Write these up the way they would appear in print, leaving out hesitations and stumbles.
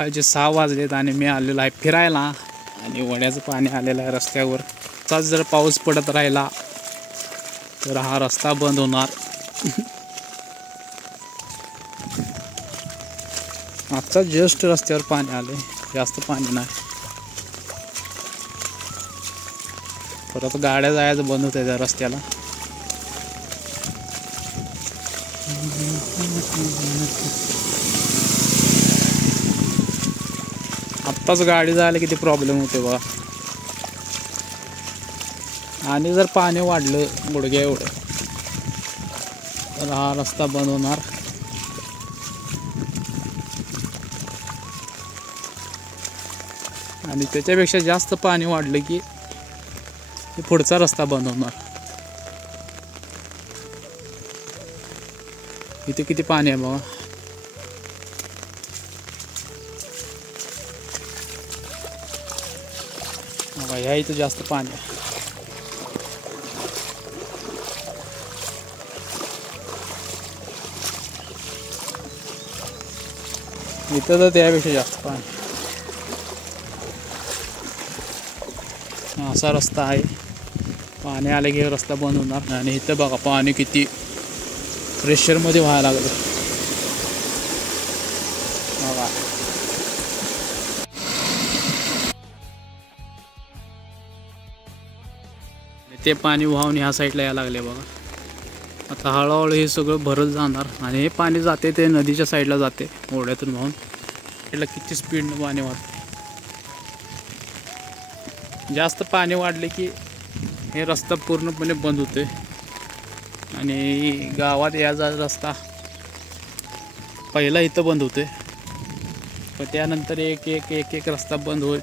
सकाळचे 6 वाजलेत आणि मी आलेलो आहे फिरायला आणि वड्याचं पाणी आलेलं आहे रस्त्यावर. आताच जर पाऊस पडत राहिला तर हा रस्ता बंद होणार. आता जस्ट रस्त्यावर पाणी आले, जास्त पाणी नाही. परत गाड्या जायचं बंद होते त्या रस्त्याला. आत्ताच गाडी जायला किती प्रॉब्लेम होते बघा. आणि जर पाणी वाढलं गुडघ्या एवढं तर हा रस्ता बंद होणार. आणि त्याच्यापेक्षा जास्त पाणी वाढलं की पुढचा रस्ता बंद होणार. इथे किती पाणी आहे बघा. ह्या इथं जास्त पाणी आहे. इथं तर त्यापेक्षा जास्त पाणी. असा रस्ता आहे. पाणी आले की रस्ता बंद होणार. आणि इथं बघा पाणी किती प्रेशरमध्ये व्हायला लागलं बघा. ते पाणी वाहून ह्या साईडला यायला लागले बघा. आता हळूहळू हे सगळं भरत जाणार आणि हे पाणी जाते ते नदीच्या साईडला जाते ओढ्यातून वाहून. याला किती स्पीडनं पाणी वाढते. जास्त पाणी वाढले की हे रस्ता पूर्णपणे बंद होते आणि गावात याचा रस्ता पहिला इथं बंद होते, पण त्यानंतर एक एक एक एक रस्ता बंद होत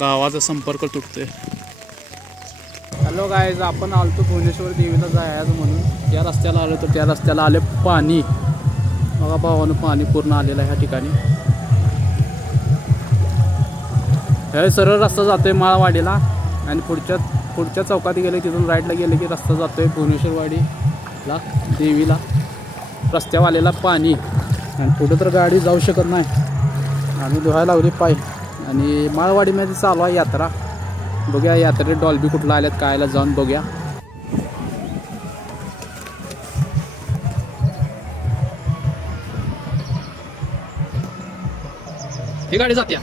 गावाचा संपर्क तुटतोय. हॅलो गाईज, आपण आलतो भुवनेश्वर देवीला जायचं म्हणून त्या रस्त्याला आलो तर त्या रस्त्याला आले पाणी बघा. भावानं पाणी पूर्ण आलेलं आहे ह्या ठिकाणी. हे सरळ रस्ता जातोय माळवाडीला आणि पुढच्या चौकात गेले तिथून राईटला गेले की रस्ता जातोय भुवनेश्वरवाडीला देवीला. रस्त्यावर आलेला पाणी आणि पुढे तर गाडी जाऊ शकत नाही. आम्ही धुवायला लावली पाय. आणि माळवाडीमध्ये चालू आहे यात्रा. बघूया यात्रेत डॉल्बी कुठला आल्यात कायला जाऊन बघूया. ही गाडी जाते.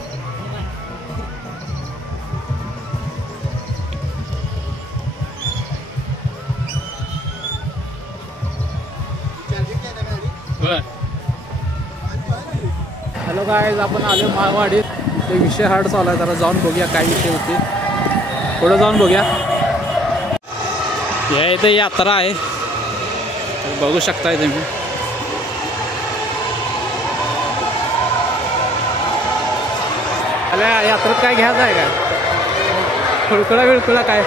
हॅलो गाईज, आपण आलो माळवाडीत. ते विषय हार्ड चालू आहे, जरा जाऊन बघूया काय विषय होते. पुढे जाऊन बघूया. या इथे यात्रा आहे बघू शकताय तुम्ही. अल्या यात्रेत काय घ्यायचं आहे काय? खुळकुळा बिळकुळा काय?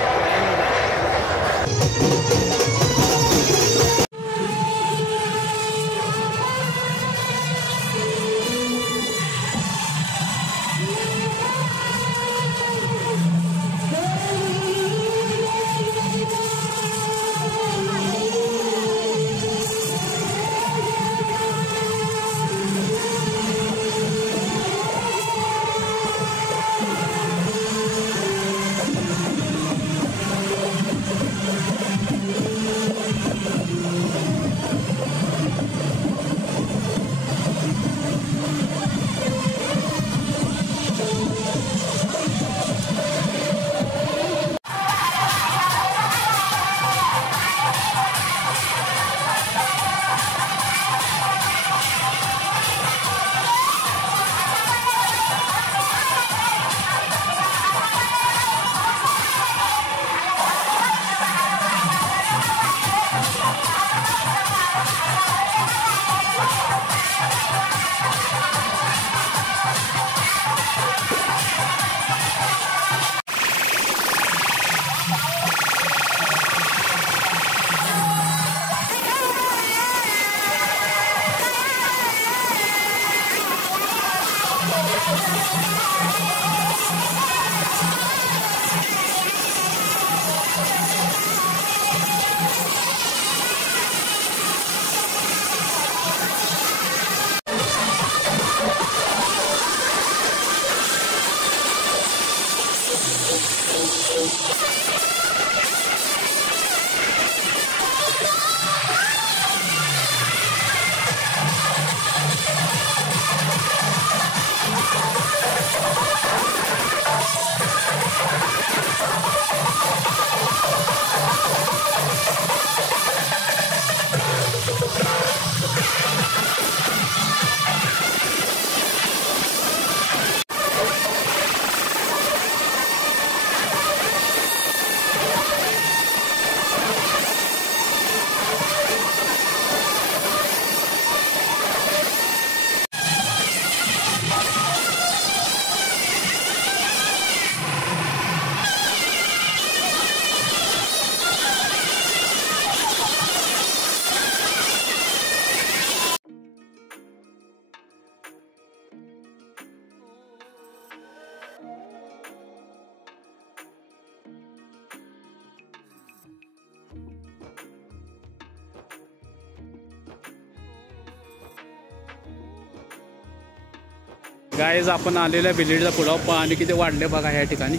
गाईज आपण आलेल्या बिलीडचा पुलाव पाणी किती वाढले बघा ह्या ठिकाणी.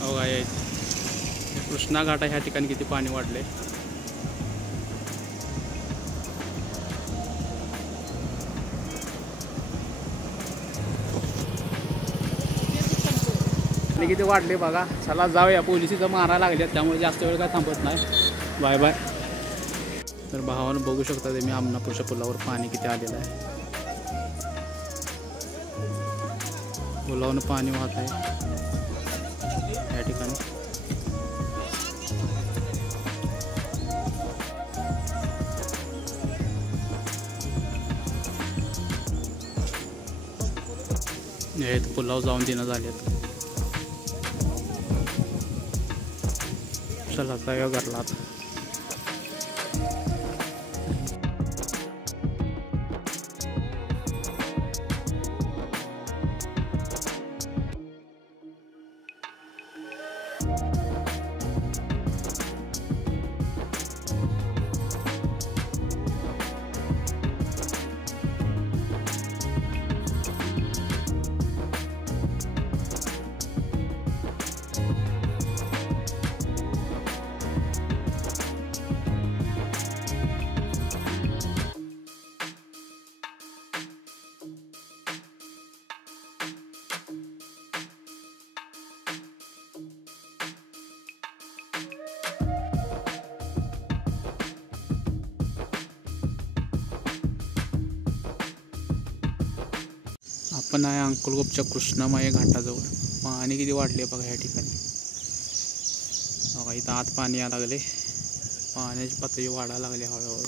हो गाय कृष्णा घाटा ह्या ठिकाणी किती पाणी वाढले. आणि किती वाढले बघा. चला जाऊया. पोलीस इथं मारायला लागले त्यामुळे जास्त वेळ काय थांबत नाही. Bye bye. तर भावानं बघू शकता तुम्ही आमनापूरच्या पुलावर पाणी किती आलेलं आहे. पुलावरून पाणी वाहत आहे या ठिकाणी. हे पुलाव जाऊन देणं झालेत. चला जाऊया घरला आता. आपण आहे अंकलगोपच्या कृष्णामाई घाटाजवळ. पाणी किती वाढले बघा ह्या ठिकाणी. बघा इथं आत पाणी यायला लागले. पाण्याची पातळी वाढायला लागली हळूहळू.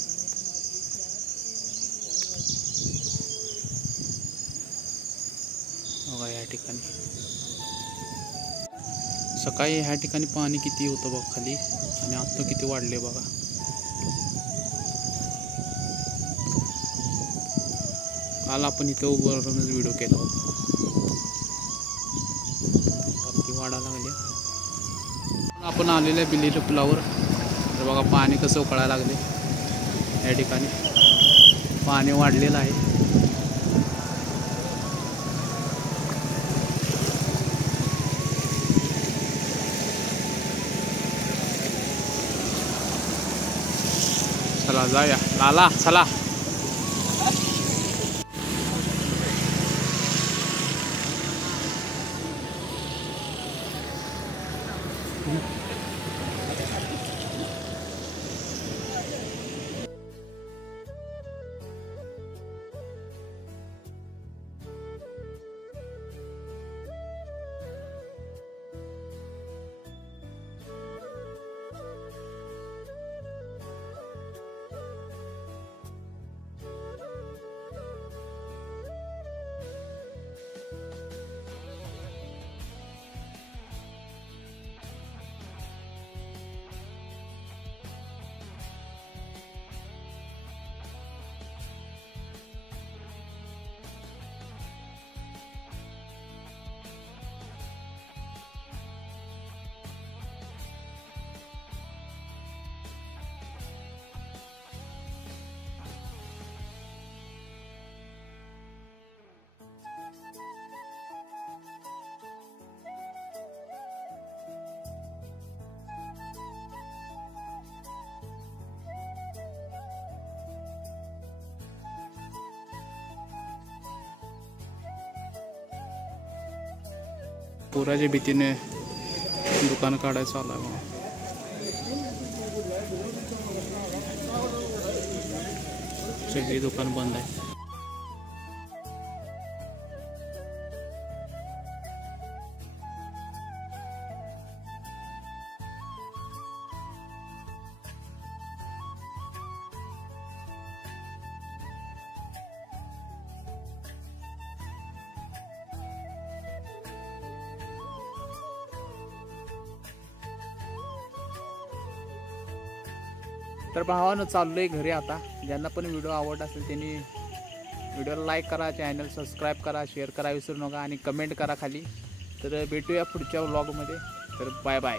बघा ह्या ठिकाणी सकाळी ह्या ठिकाणी पाणी किती होतं बघा खाली आणि आता किती वाढले बघा. काल आपण इथे उभं राहूनच व्हिडिओ केला होता. वरती वाढायला लागले. आपण आलेल्या बिलीच्या पुलावर. तर बघा पाणी कसं उकळायला लागले या ठिकाणी. पाणी वाढलेलं आहे. चला जाऊया. लाला चला. पुराच्या भीतीने दुकान काढायचं आलं आहे. सगळी दुकान बंद आहे. तर भावानं चाललोय घरी आता. ज्यांना पण व्हिडिओ आवडला असेल त्यांनी व्हिडिओला लाईक करा, चॅनल सबस्क्राईब करा, शेअर करा विसरू नका आणि कमेंट करा खाली. तर भेटूया पुढच्या व्लॉगमध्ये. तर बाय बाय.